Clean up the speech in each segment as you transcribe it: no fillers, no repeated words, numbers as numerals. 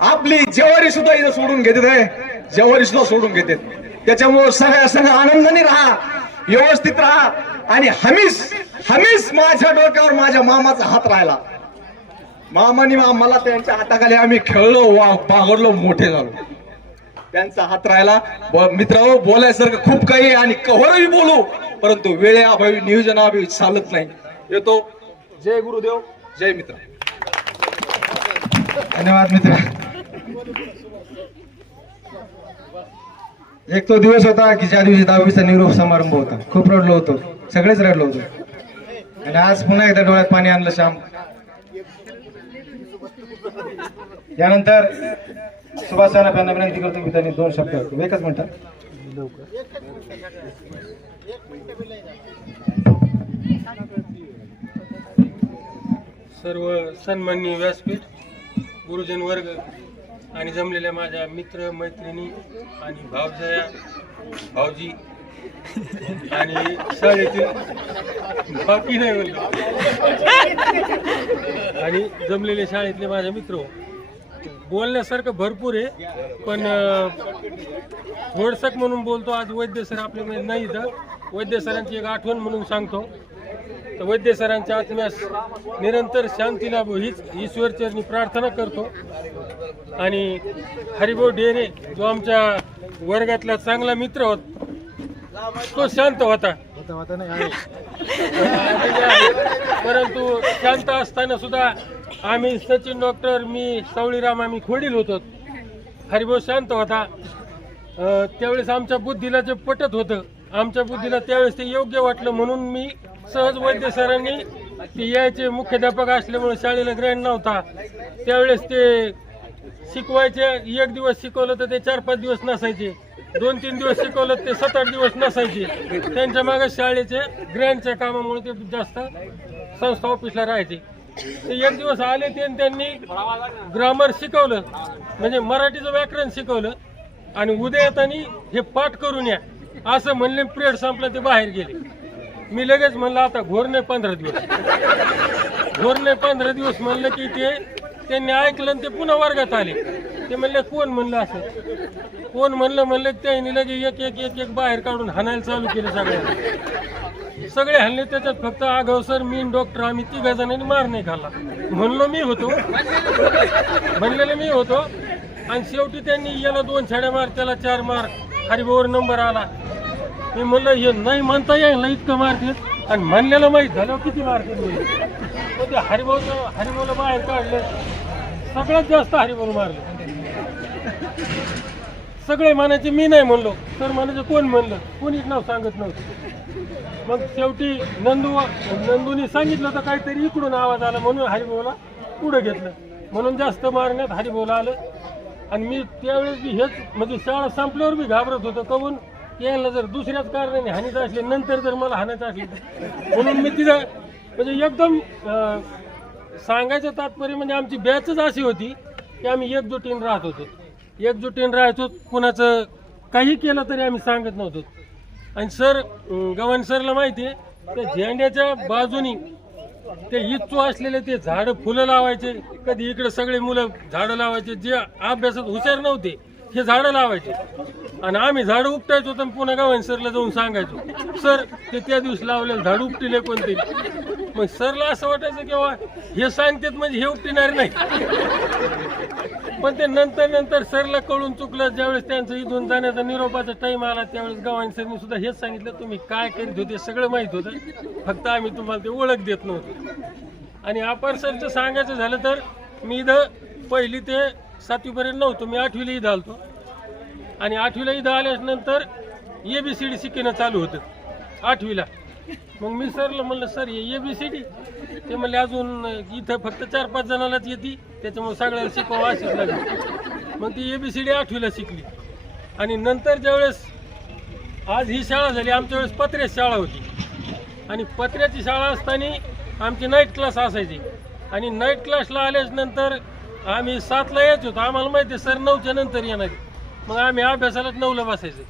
आपली जेवारी सुद्धा इथं सोडून घेतात, जेवारी सुद्धा सोडून घेतात. त्याच्यामुळे सगळ्या संघ आनंदाने राहा, व्यवस्थित राहा आणि हमीच माझ्या डोक्यावर माझ्या मामाचा हात राहिला. मामानी मला त्यांच्या हाताखाली आम्ही खेळलो, बागडलो, मोठे झालो. त्यांचा हात राहिला. मित्रांनो, बोलायसारखं खूप काही आणि कव्हरही बोलू, परंतु वेळेअभावी नियोजनाअभावी चालत नाही. येतो. जय गुरुदेव, जय मित्र. धन्यवाद मित्र. एक तो दिवस होता की ज्या दिवशी 10वीचा निरोप समारंभ होता. खूप रडलो होतो, सगळेच रडलो होतो. आणि आज पुन्हा एकदा डोळ्यात पाणी आणलं श्याम. यानंतर सुभाषांना त्यांना विनंती करतो की त्यांनी 2 शब्द एकच मिनिटात. सर्व सन्माननीय व्यासपीठ, गुरुजन वर्ग आणि जमलेल्या माझ्या मित्र मैत्रिणी आणि भावजया भाऊजी आणि शाळेतील बाकी नाही म्हणलो आणि जमलेले शाळेतले माझे मित्र. बोलण्यासारखं भरपूर आहे, पण थोडसक म्हणून बोलतो. आज वैद्य सर आपल्याकडे नाही, तर वैद्य सरांची एक आठवण म्हणून सांगतो. तर वैद्य सरांच्या आत्म्यास निरंतर शांती लाभो हीच ईश्वरचरणी प्रार्थना करतो. आणि हरिभाऊ डेरे जो आमच्या वर्गातला चांगला मित्र होता, तो शांत होता, परंतु शांत असताना सुद्धा आम्ही सचिन डॉक्टर, मी सावळीराम, आम्ही खोडील होतो. हरिभाऊ शांत होता. त्यावेळेस आमच्या बुद्धीला जे पटत होतं, आमच्या बुद्धीला त्यावेळेस ते योग्य वाटलं, म्हणून मी सहज वैद्य सरांनी ते यायचे. मुख्याध्यापक असल्यामुळे शाळेला ग्रँड नव्हता त्यावेळेस. ते शिकवायचे, एक दिवस शिकवलं तर ते 4-5 दिवस नसायचे, 2-3 दिवस शिकवलं ते 7-8 दिवस नसायचे. त्यांच्या मागे शाळेचे ग्रँडच्या कामामुळे ते जास्त संस्था ऑफिसला राहायचे. ते एक दिवस आले ते त्यांनी ग्रामर शिकवलं, म्हणजे मराठीचं व्याकरण शिकवलं. आणि उद्या येताना हे पाठ करून या असं म्हणले. पिरियड संपला, ते बाहेर गेले. मी लगेच म्हणलं आता घोर नाही 15 दिवस म्हणलं की ते त्यांनी ऐकलं आणि ते पुन्हा वर्गात आले. ते म्हणले कोण म्हणलं असं, कोण म्हणलं त्यांनी लगे एक बाहेर काढून हाणायला चालू केलं. सगळे हल्ले. त्याच्यात फक्त आगाव सर, मी डॉक्टर, आम्ही 3 जणांनी मार नाही खाल्ला. म्हणलेलं मी होतो. आणि शेवटी त्यांनी याला 2 छड्या मार, त्याला 4 मार. हरिभाऊवर नंबर आला. मी म्हणलं हे नाही म्हणता येईल ना, इतकं मारतील. आणि म्हणलेलं माहीत झालं किती मारतील. पण ते हरिभाऊला बाहेर काढलं. सगळ्यात जास्त हरिभाऊ मारलं. सगळे म्हणायचे मी नाही म्हणलो, सर म्हणायचे कोण म्हणलं, कोणीच नाव सांगत नव्हतं. मग शेवटी नंदूनी सांगितलं तर काहीतरी इकडून आवाज आला, म्हणून हरिभाऊला पुढं घेतलं. म्हणून जास्त मारण्यात हरिभाऊला आलं. आणि मी त्यावेळेस बी हेच, म्हणजे शाळा संपल्यावर बी घाबरत होतो. करून यायला जर दुसऱ्याच कारणाने हानीचं असले, नंतर जर मला हाणायचं असले, म्हणून मी तिथं म्हणजे एकदम सांगायचं तात्पर्य म्हणजे आमची बॅचच अशी होती की आम्ही एकजुटीने राहत होतो, एकजुटीने राहायचो. कुणाचं काही केलं तरी आम्ही सांगत नव्हतो. आणि सर, गव्हाण सरला माहिती आहे, त्या झेंड्याच्या बाजूनी ते इच्छू असलेले ते झाडं, फुलं लावायचे. कधी इकडे सगळे मुलं झाडं लावायचे, जे अभ्यासात हुशार नव्हते हे झाडं लावायचे. आणि आम्ही झाडं उपटायचो तर पुन्हा गव्हाण सरला जाऊन सांगायचो, सर ते त्या दिवशी लावलेलं झाड उपटिले कोणते. मग सरला असं वाटायचं की हे सांगतात म्हणजे हे उपटिणार नाही. पण ते नंतर सरला कळून चुकलं. ज्यावेळेस त्यांचं इथून जाण्याचा निरोपाचा टाईम आला, त्यावेळेस गव्हाण सरनी सुद्धा हेच सांगितलं, तुम्ही काय करीत होते सगळं माहीत होतं, फक्त आम्ही तुम्हाला ते ओळख देत नव्हतो. आणि अपार सरचं सांगायचं झालं तर मी इथं 1ली ते 7वीपर्यंत नव्हतो. मी 8वीला इथं आलतो. आणि 8वीला इथं आल्यानंतर ABCD शिकणं चालू होतं 8वीला. मग मी सरला म्हणलं, सर हे ABCD, ते म्हणले अजून इथं फक्त 4-5 जणांनाच येते, त्याच्यामुळे सगळ्याला शिकवावं अशीच लागली. मग ती ABCD 8वीला शिकली. आणि नंतर ज्यावेळेस आज ही शाळा झाली, आमच्या वेळेस पत्र्याची शाळा होती. आणि पत्र्याची शाळा असताना आमची नाईट क्लास असायची. आणि नाईट क्लासला आल्यानंतर आम्ही 7ला यायच होतो. आम्हाला माहिती आहे सर 9च्या नंतर येणार. मग आम्ही अभ्यासालाच 9ला बसायचं.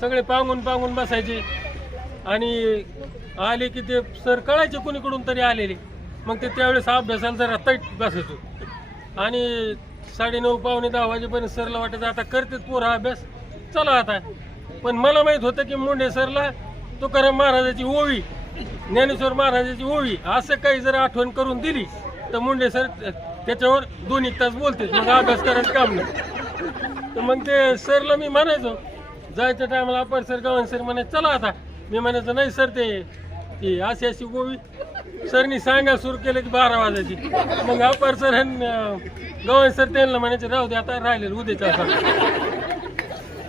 सगळे पांगून बसायचे. आणि आले की ते सर कळायचे कोणीकडून तरी आलेले. मग ते त्यावेळेस अभ्यासाला जरा तैट बसायचो. आणि 9:30 पावणे 10 वाजेपर्यंत सरला वाटायचं आता करतेच पोरं अभ्यास, चला आता. पण मला माहित होतं की मुंडे सरला तुकाराम महाराजाची ओवी, ज्ञानेश्वर महाराजाची ओवी असं काही जर आठवण करून दिली तर मुंडे सर त्याच्यावर 2-1 तास बोलतेच, मग अभ्यास करायचं काम नाही. तर मग ते सरला मी म्हणायचो जायच्या टायमाला, अप्पर सर गव्हाण सर म्हणायचं चला आता. मी म्हणायचं नाही सर ते अशी अशी गोवी. सरनी सांगा सुरू केलं की 12 वाजायची. मग अप्पर सर गव्हाण सर त्यांना म्हणायचे राहू दे आता, राहिलेलं उद्याच्या.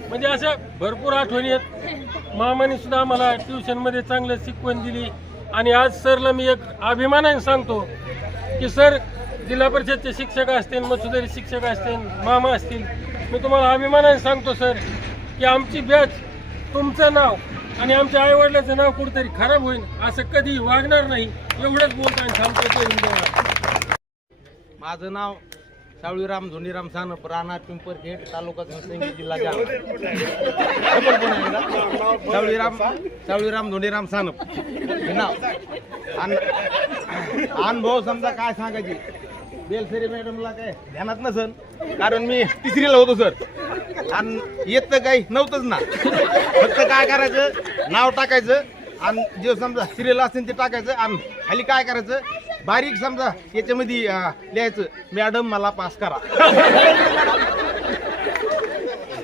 म्हणजे अशा भरपूर आठवणी आहेत. मामाने सुद्धा आम्हाला ट्युशनमध्ये चांगलं शिकवण दिली. आणि आज सरला मी एक अभिमानाने सांगतो की सर, जिल्हा परिषदचे शिक्षक असतील, मसुदारी शिक्षक असतील, मामा असतील, मी तुम्हाला अभिमानाने सांगतो सर की आमची बॅच, तुमचं नाव आणि आमच्या आईवडिलाचं नाव कुठेतरी खराब होईल असं कधी वागणार नाही. एवढंच बोलताना सांगतो. माझं नाव सावळीराम धोंडीराम सानप, राणा पिंपरखेड, तालुका घनसंगी, जिल्हा जालना. सावळीराम धोंडीराम सानप हे नाव. अनुभव समजा काय सांगायची, बेलसरी मॅडमला काय ध्यानात नसन, कारण मी 3रीला होतो सर, आणि येत तर काही नव्हतंच ना. फक्त काय करायचं, नाव टाकायचं आणि जे समजा सिरियल असेल ते टाकायचं, आणि खाली काय करायचं, बारीक समजा याच्यामध्ये लिहायचं, मॅडम मला पास करा.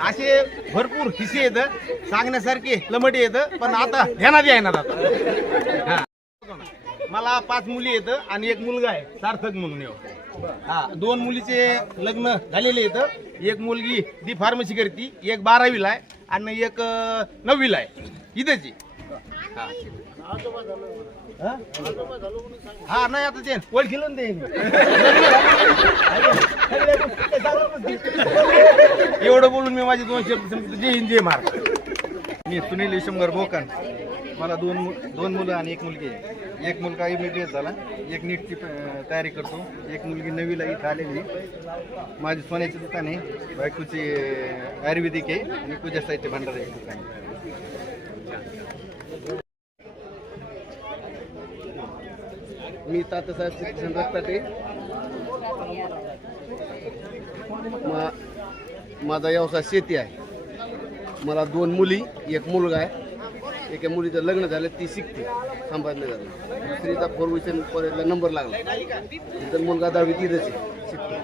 असे भरपूर हिस्से येतं सांगण्यासारखे, लमटे येतं, पण आता ध्यानात येणार. आता मला 5 मुली येतं आणि 1 मुलगा आहे सार्थक म्हणून. हा, 2 मुलीचे लग्न झालेले येतं. 1 मुलगी डी फार्मसी करती, 1 12वीला आहे आणि 1 9वीला आहे. इथेच हा नाही, आता ते ओळखीलं ते एवढं बोलून मी माझे 2 शब्द जय हिंद जय महाराष्ट्र. मी सुनील ईशंभर बोकन. मला दोन मुलं आणि 1 मुलगी आहे. 1 मुलगा MBBS झाला, 1 नीटची तयारी करतो, 1 मुलगी 9वीला इथं आलेली. माझी सोन्याचे दुकान आहे, बायकोची आयुर्वेदिक आहे आणि पूजा साहित्य भांडार आहे दुकान. मी तात्यासाहेब शिक्षण रक्ताटे. माझा व्यवसाय शेती आहे. मला 2 मुली, 1 मुलगा आहे. एका मुलीचं लग्न झालं, ती शिकते संभाजीनगरला. दुसरीचा 4 कॉलेजला नंबर लागला, तर मुलगा 10वीत इथंच शिकतो.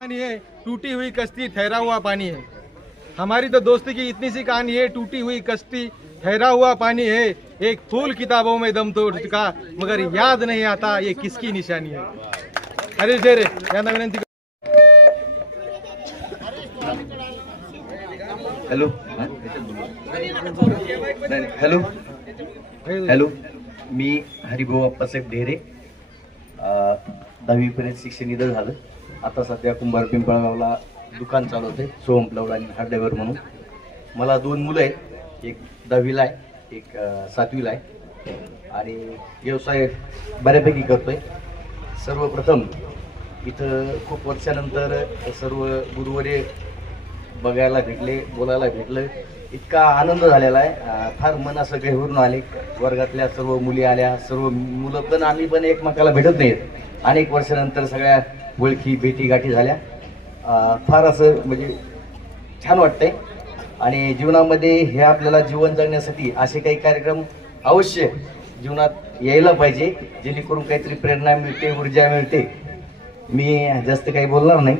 कहानी है टूटी हुई कश्ती ठहरा हुआ पानी है. हमारी तो दोस्ती की इतनी सी कहानी है, टूटी हुई कश्ती ठहरा हुआ पानी है. एक फूल किताबों में दम तोड़ चुका, मगर याद नहीं आता ये किसकी निशानी है. हरीश डेरे यांना विनंती. हॅलो हॅलो हॅलो, मी हरिभाऊ अप्पासाहेब ढेरे. 10वी पर्यंत शिक्षण इथं झालं. आता सध्या कुंभार पिंपळगावला दुकान चालवते, सोहम प्लवड आणि हार्डवेअर म्हणून. मला 2 मुलं आहेत, 1 10वीला आहे, 1 7वीला आहे. आणि व्यवसाय बऱ्यापैकी करतोय. सर्वप्रथम इथं खूप वर्षानंतर सर्व गुरुवारी बघायला भेटले, बोलायला भेटलं, इतका आनंद झालेला आहे. फार मन असं गहिवरून आले. वर्गातल्या सर्व मुली आल्या, सर्व मुलं पण आम्ही पण एकमेकाला भेटत नाहीत. अनेक वर्षानंतर सगळ्या ओळखी भेटी गाठी झाल्या. फार असं म्हणजे छान वाटतंय. आणि जीवनामध्ये हे आपल्याला जीवन जगण्यासाठी असे काही कार्यक्रम अवश्य जीवनात यायला पाहिजे, जेणेकरून काहीतरी प्रेरणा मिळते, ऊर्जा मिळते. मी जास्त काही बोलणार नाही.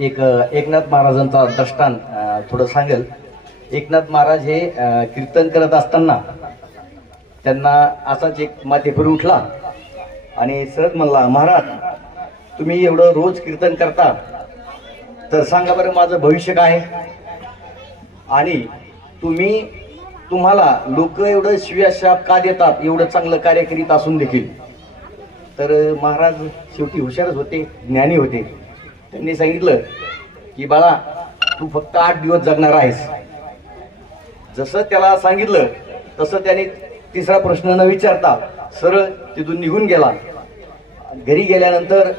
एकनाथ महाराजांचा दृष्टांत थोडं सांगेल. एकनाथ महाराज हे कीर्तन करत असताना त्यांना असाच एक माथेपुरी उठला आणि सरळ म्हणला, महाराज तुम्ही एवढं रोज कीर्तन करता, तर सांगा बरं माझं भविष्य काय आहे. आणि तुम्हाला लोक एवढं शिव्याशाप का देतात, एवढं चांगलं कार्य करीत असून देखील. तर महाराज शेवटी हुशारच होते, ज्ञानी होते. त्यांनी सांगितलं की बाळा तू फक्त 8 दिवस जगणार आहेस. जसं त्याला सांगितलं तसं त्याने 3रा प्रश्न न विचारता सरळ तिथून निघून गेला. घरी गेल्यानंतर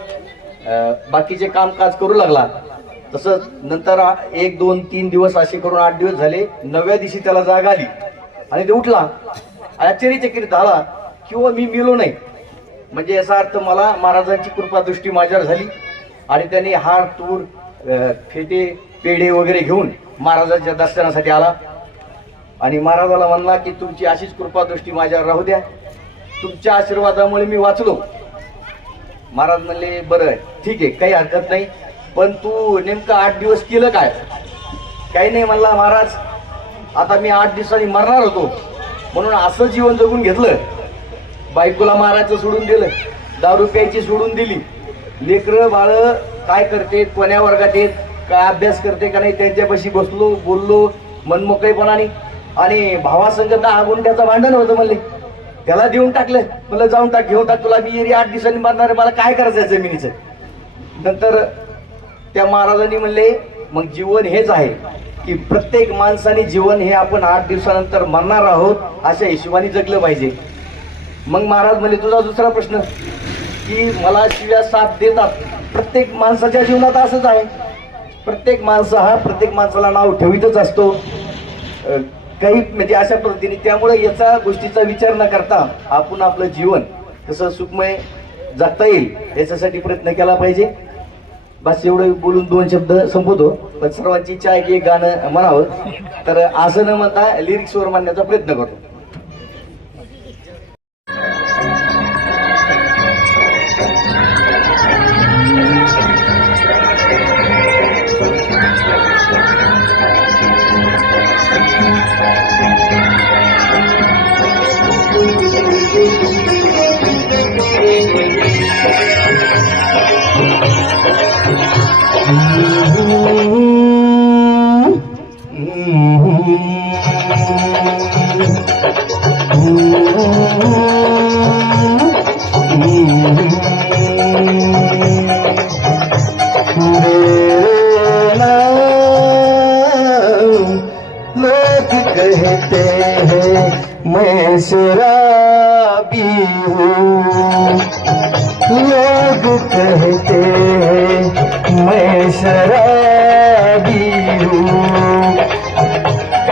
बाकीचे कामकाज करू लागला. तसंच नंतर 1 2 3 दिवस असे करून 8 दिवस झाले. 9व्या दिवशी त्याला जाग आली आणि ते उठला. आश्चर्यचकित झाला किंवा मी मेलो नाही. म्हणजे याचा अर्थ मला महाराजांची कृपादृष्टी माझ्यावर झाली आणि त्यांनी हार तूर फेटे पेढे वगैरे घेऊन महाराजांच्या दर्शनासाठी आला आणि महाराजाला म्हणला की तुमची अशीच कृपादृष्टी माझ्यावर राहू द्या, तुमच्या आशीर्वादामुळे मी वाचलो. महाराज म्हणले बरं ठीक आहे, काही हरकत नाही, पण तू नेमकं 8 दिवस केलं काय? काही नाही म्हणला महाराज, आता मी 8 दिवसांनी मरणार होतो म्हणून असं जीवन जगून घेतलं. बायकोला मारायचं सोडून दिलं, दारू प्यायची सोडून दिली, लेकरं बाळ काय करते, कोण्या वर्गात येत, काय अभ्यास करते का नाही त्यांच्यापाशी बसलो, बोललो मनमोकळेपणाने. आणि भावासंग 10 गुंठ्याचं भांडण होतं म्हणले, त्याला देऊन टाकलं. म्हणलं जाऊन टाक, घेऊन टाक, तुला मी एरी 8 दिवसांनी मारणार, मला काय करायचं जमिनीचं. नंतर त्या महाराजांनी म्हणले मग जीवन हेच आहे की प्रत्येक माणसाने जीवन हे आपण 8 दिवसानंतर मरणार आहोत अशा हिशोबाने जगलं पाहिजे. मग महाराज म्हणले तुझा दुसरा प्रश्न की मला शिव्या साथ देतात. प्रत्येक माणसाच्या जीवनात असंच आहे, प्रत्येक माणसं हा प्रत्येक माणसाला नाव ठेवीतच असतो काही म्हणजे अशा पद्धतीने. त्यामुळे याचा गोष्टीचा विचार न करता आपण आपलं जीवन कसं सुखमय जगता येईल याच्यासाठी प्रयत्न केला पाहिजे. बस एवढं बोलून 2 शब्द संपवतो. पण सर्वांची इच्छा आहे की एक गाणं म्हणावं, तर असं न म्हणता लिरिक्सवर म्हणण्याचा प्रयत्न करतो. लोग कहते हैं मैं शराबी हूँ, लोग कहते हैं मैं शराबी हूँ,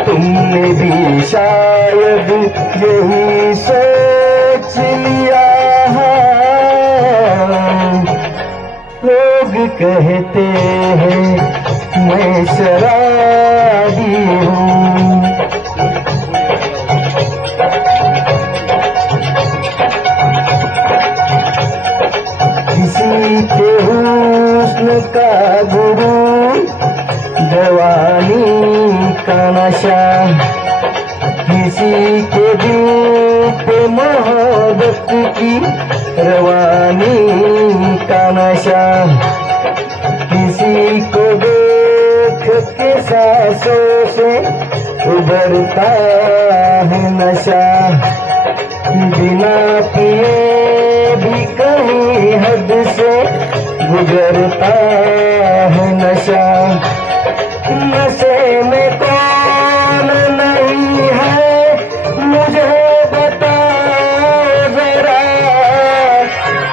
तुमने भी शायद यही सोच लिया है. लोग कहते हैं मैं शराबी हूँ. किसी के हुस्न का गुरु, जवानी का नशा, किसी के दिल पे मोहब्बत की रवानी का नशा, किसी को देख के सांसों से उभरता है नशा, बिना पिए भी कहीं हद से गुजरता है नशा. नशे में कौन नहीं है मुझे बताओ जरा,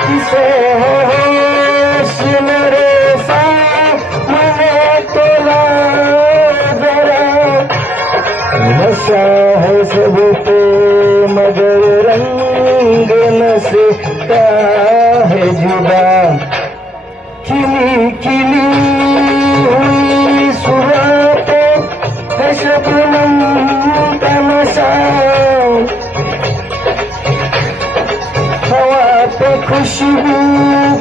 किसे होश मेरे सामने तो लाओ जरा. नशा है सब पे मगर रंग नशे का है जुदा. खिली खिली हुई सुबह पे है शबनम का नशा, हवा पे खुशबू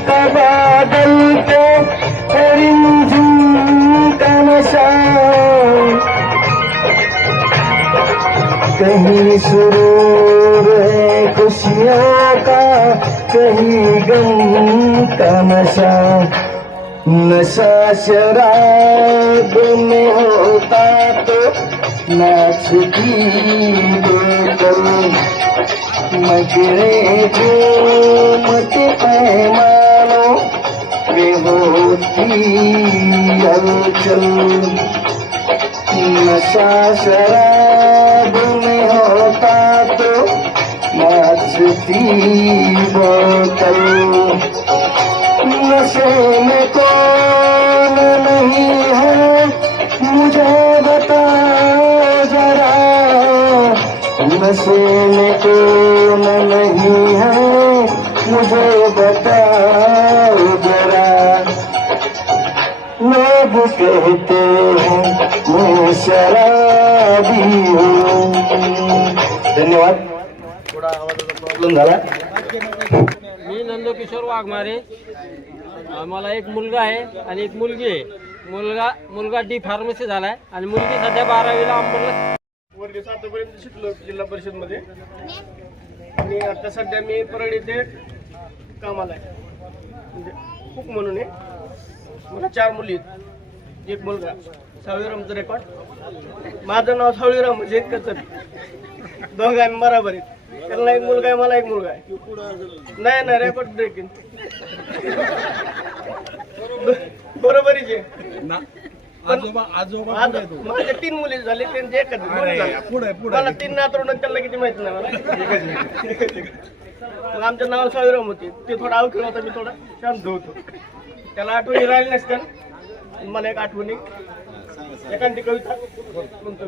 का बादल पे है रिमझिम का नशा. कहीं सुरूर है खुशियों का, कहीं गम का नशा. नशा शराब में होता तो नाचती बोतल, मगरे झूमते पैमानों पे होती हलचल. नशा शराब में होता तो नाचती बोतल. नशे में कौन नहीं है मुझे बताओ जरा, नशे में कौन नहीं है मुझे कहते हैं मैं शराबी हूँ. धन्यवाद. थोडा आवाजाचा प्रॉब्लेम झाला. मी नंदकिशोर वाघमारे. मला एक मुलगा आहे आणि एक मुलगी आहे. मुलगा डी फार्मसी झालाय आणि मुलगी सध्या 12वीला अंबरला. वर्ग 7 पर्यंत शिकलो जिल्हा परिषद मध्ये आणि आता सध्या मी परळ येथे कामाला आहे, म्हणजे कुक म्हणून आहे. मला 4 मुली आहेत, एक मुलगा. सावळीरामचं रेकॉर्ड. माझं नाव सावळीराम म्हणजे एकच दोघं आम्ही बराबर आहेत. त्याला एक मुलगा आहे, मला एक मुलगा आहे. नाही रेकॉर्ड ब्रेकिंग बरोबरीच आहे. माझ्या 3 मुली झाले, त्यांचे एकच मला 3 नातरुंड. त्याला किती माहित नाही मला. मग आमच्या नाव सावळीराम होते. ते थोडा अवखेळ होता, मी थोडा शांत होतो. त्याला आठवणी राहिली नसत्या. मला एक आठवणी एखादी कविता म्हणतो.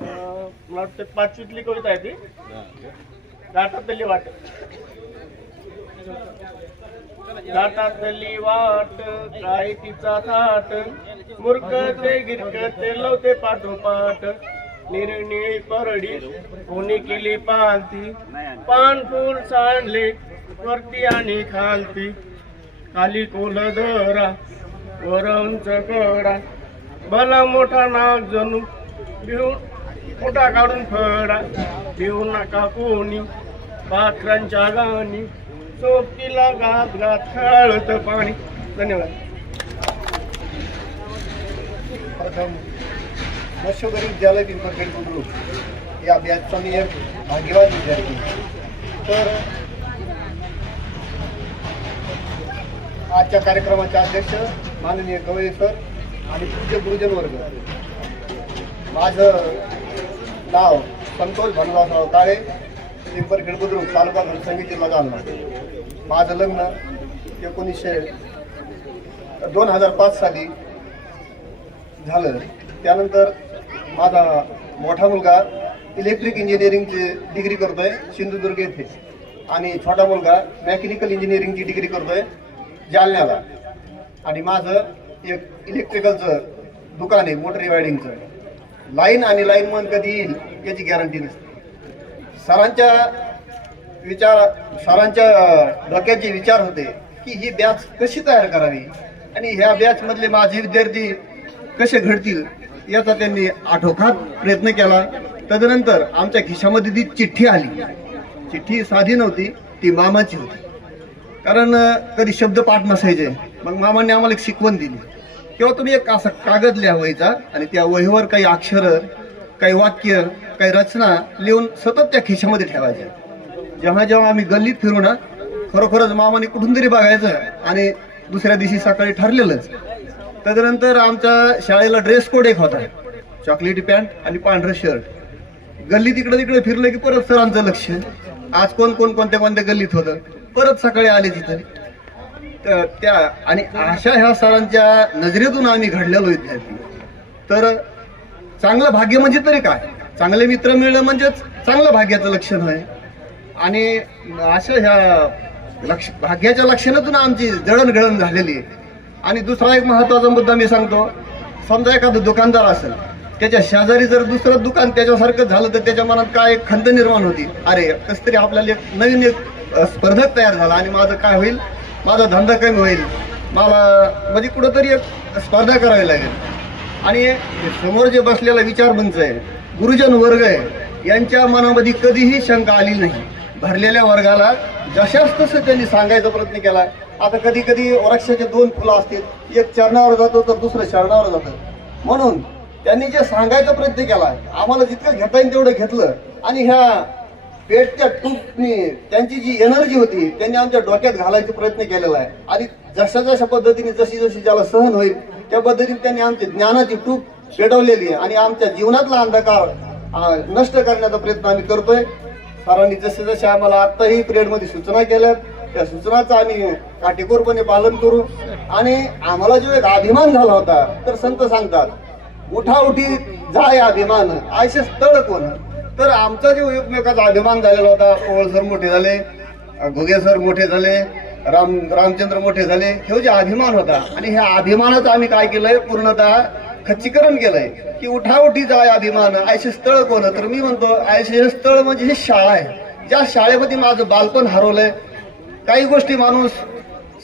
मला वाटतं 5वीतली कविता आहे ती. घाटातली वाट. घाटातली वाट काय तिचा थाट, मुरकते गिरकते लवते पाठोपाठ. निरनिळी परडी कोणी केली पालती, पान फूल सांडले वरती आणि खालती. खाली कोलदरा वर उंच कडा, भला मोठा नाग जणू भिवून मोठा काढून फडा. भिवू नका कोणी पाखरांच्या गाणी, सोबतीला गात गात खेळत पाणी. धन्यवाद. प्रथम मत्स्यगरी विद्यालय पिंपरखेड बुद्रुक या बॅचचा मी एक भाग्यवान विद्यार्थी. तर आजच्या कार्यक्रमाचे अध्यक्ष माननीय गवळे सर आणि पूज्य गुरुजन वर्ग. माझं नाव संतोष भनवासराव काळे, पिंपरखेड बुद्रुक, तालुका घनसंगी, जिल्हा जालना. माझं लग्न 2005 साली झालं. त्यानंतर माझा मोठा मुलगा इलेक्ट्रिक इंजिनिअरिंगची डिग्री करतोय सिंधुदुर्ग येथे आणि छोटा मुलगा मेकॅनिकल इंजिनिअरिंगची डिग्री करतोय जालन्याला. आणि माझं एक इलेक्ट्रिकलचं दुकान आहे, मोटर रिवायडिंगचं. लाईन आणि लाईनमन कधी येईल याची गॅरंटी नसते. सरांच्या डोक्याचे विचार होते की ही बॅच कशी तयार करावी आणि ह्या बॅचमधले माझे विद्यार्थी कसे घडतील याचा त्यांनी आठोकाट प्रयत्न केला. तदनंतर आमच्या खिशामध्ये ती चिठ्ठी आली. चिठ्ठी साधी नव्हती, ती मामाची होती. कारण कधी शब्द पाठ नसायचे. मग मामांनी आम्हाला एक शिकवण दिली किंवा तुम्ही एक असा कागद लिहावायचा आणि त्या वहीवर काही अक्षर, काही वाक्य, काही रचना लिहून सतत त्या खिशामध्ये ठेवायच्या. जेव्हा जेव्हा आम्ही गल्लीत फिरू ना, खरोखरच मामाने कुठून तरी बघायचं आणि दुसऱ्या दिवशी सकाळी ठरलेलंच. तदनंतर आमच्या शाळेला ड्रेस कोड एक होता, चॉकलेटी पॅन्ट आणि पांढरं शर्ट. गल्लीत इकडे तिकडे फिरलं की परत सरांचं लक्ष, आज कोणत्या गल्लीत होतं, परत सकाळी आले तिथं. त्या आणि अशा ह्या सरांच्या नजरेतून आम्ही घडलेलो विद्यार्थी. तर चांगलं भाग्य म्हणजे तरी काय, चांगले मित्र मिळणं म्हणजेच चांगलं भाग्याचं लक्षण आहे. आणि अशा ह्या भाग्याच्या लक्षणातून आमची जळणघळण झालेली आहे. आणि दुसरा एक महत्वाचा मुद्दा मी सांगतो. समजा एखादं दुकानदार असेल, त्याच्या शेजारी जर दुसरं दुकान त्याच्यासारखं झालं तर त्याच्या मनात काय एक खंत निर्माण होती, अरे कसं तरी आपल्याला एक नवीन एक स्पर्धक तयार झाला आणि माझं काय होईल, माझा धंदा कमी होईल, मला म्हणजे कुठंतरी एक स्पर्धा करावी लागेल. आणि समोर जे बसलेला विचारमंच आहे, गुरुजन वर्ग आहे, यांच्या मनामध्ये कधीही शंका आली नाही. भरलेल्या वर्गाला जशाच तसं त्यांनी सांगायचा प्रयत्न केला. आता कधी कधी वृक्षाचे 2 फुलं असतील, एक चरणावर जातो तर दुसरं शरणावर जातं. म्हणून त्यांनी जे सांगायचा प्रयत्न केला, आम्हाला जितकं घेता येईल तेवढं घेतलं. आणि ह्या पेटच्या टूपनी त्यांची जी एनर्जी होती त्यांनी आमच्या डोक्यात घालायचा प्रयत्न केलेला आहे. आणि जशा पद्धतीने जशी ज्याला सहन होईल त्या पद्धतीने त्यांनी आमची ज्ञानाची टूप पेटवलेली आहे आणि आमच्या जीवनातला अंधकार नष्ट करण्याचा प्रयत्न आम्ही करतोय. सरांनी जसे आम्हाला आत्ताही पिरियडमध्ये सूचना केल्या, त्या सूचनाचं आम्ही काटेकोरपणे पालन करू. आणि आम्हाला जो एक अभिमान झाला होता, तर संत सांगतात, उठा उठी जाय अभिमान आयशे स्थळ कोण. तर आमचा जो एकमेकाचा अभिमान झालेला होता, ओवळ सर मोठे झाले, घुगे सर मोठे झाले, रामचंद्र मोठे झाले, हे जे अभिमान होता आणि ह्या अभिमानाचं आम्ही काय केलंय पूर्णतः खच्चीकरण केलंय की उठाउठीचा आहे अभिमान. आयशे स्थळ कोण? तर मी म्हणतो आयशे स्थळ म्हणजे ही शाळा आहे, ज्या शाळेमध्ये माझं बालपण हरवलंय. काही गोष्टी माणूस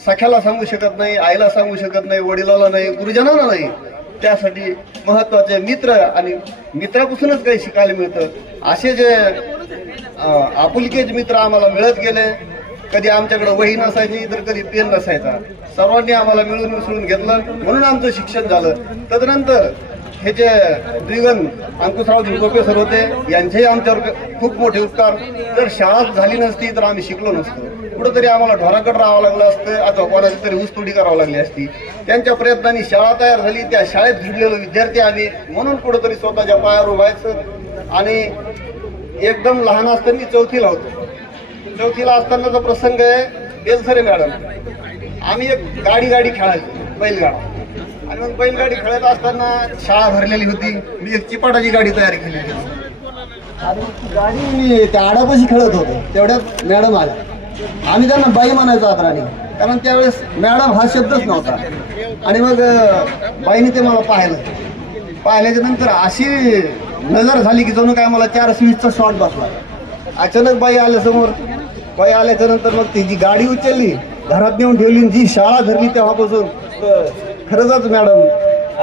सख्याला सांगू शकत नाही, आईला सांगू शकत नाही, वडिलाला नाही, गुरुजनांना नाही. त्यासाठी महत्वाचे मित्र आणि मित्रापासूनच काही शिकायला मिळतं. असे जे आपुलकीचे मित्र आम्हाला मिळत गेले. कधी आमच्याकडे वही नसायची तर कधी पेन नसायचा. सर्वांनी आम्हाला मिळून मिसळून घेतलं म्हणून आमचं शिक्षण झालं. तदनंतर हे जे द्विगन अंकुशराव झुळकोपे सर होते, यांचेही आमच्यावर खूप मोठे उपकार. जर शाळा झाली नसती तर आम्ही शिकलो नसतो. कुठंतरी आम्हाला ढोराकडे राहावं लागलं असतं अथवा कोणाची तरी ऊसतोडी करावं लागली असती. त्यांच्या प्रयत्नांनी शाळा तयार झाली. त्या शाळेत घडलेलो विद्यार्थी आम्ही म्हणून कुठंतरी स्वतःच्या पायावर व्हायचं. आणि एकदम लहान असताना चौथीला होतो. चौथीला असतानाचा प्रसंग आहे, बेलसरे मॅडम, आम्ही एक गाडी खेळायचो, बैलगाडा. आणि मग बैलगाडी खेळत असताना शाळा भरलेली होती. मी एक चिपाटाची गाडी तयार केली आणि ती गाडी मी त्या आडापाशी खेळत होतो. तेवढ्यात मॅडम आल्या. आम्ही त्यांना बाई म्हणायचो आदराने, कारण त्यावेळेस मॅडम हा शब्दच नव्हता. आणि मग बाईने ते मला पाहिल्याच्या नंतर अशी नजर झाली की जणू काय मला 4 स्विचचा शॉट बसला. अचानक बाई आल्या समोर. बाई आल्याच्या नंतर मग ती जी गाडी उचलली, घरात नेऊन ठेवली, जी शाळा धरली तेव्हापासून खरंच मॅडम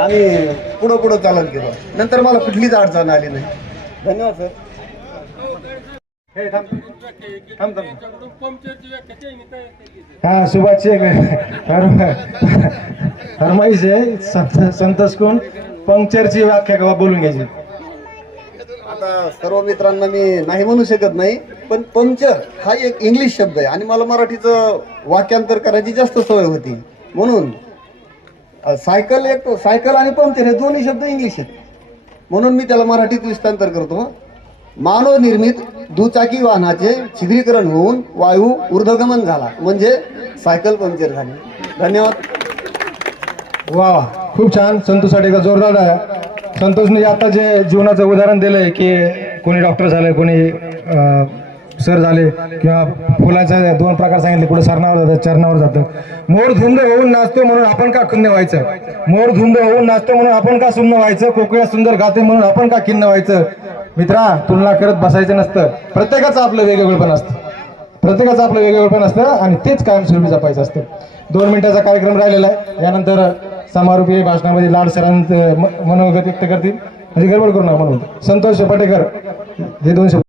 आणि पुढं चालत गेलो. नंतर मला कुठलीच अडचण आली नाही. धन्यवाद सर. हा सुभाषची फरमाईश आहे, संतोष कोण पंक्चरची व्याख्या बोलून घ्यायची. आता सर्व मित्रांना मी नाही म्हणू शकत नाही, पण पंक्चर हा एक इंग्लिश शब्द आहे आणि मला मराठीचं वाक्यांतर करायची जास्त सवय होती. म्हणून सायकल आणि पंक्चर हे दोन्ही शब्द इंग्लिश आहेत, म्हणून मी त्याला मराठीत विस्तांतर करतो. मानव निर्मित दुचाकी वाहनाचे छिद्रीकरण होऊन वायू ऊर्ध्वगमन झाला म्हणजे सायकल पंक्चर झाली. धन्यवाद. वा, खूप छान. संतोष साठेकर जोरदार आहे. संतोषने आता जे जीवनाचं उदाहरण दिलंय की कोणी डॉक्टर झालं, कोणी सर झाले, किंवा फुलाचे 2 प्रकार सांगितले, कुठे सरणावर जातं, चरणावर जातं. मोर धुंद होऊन नाचतो म्हणून आपण का खिन्न व्हायचं? मोर धुंद होऊन नाचतो म्हणून आपण का सुन्न व्हायचं? कोकिळा सुंदर गाते म्हणून आपण का खिन्न व्हायचं? मित्रा, तुलना करत बसायचं नसतं. प्रत्येकाचं आपलं वेगवेगळेपण असतं आणि तेच कायमस्वरूपी जपायचं असतं. 2 मिनिटाचा कार्यक्रम राहिलेला आहे. यानंतर समारोपीय भाषणामध्ये लाड सरांत मनोगत व्यक्त करतील. म्हणजे गडबड करू नका म्हणून संतोष पटेकर हे 2 शब्द.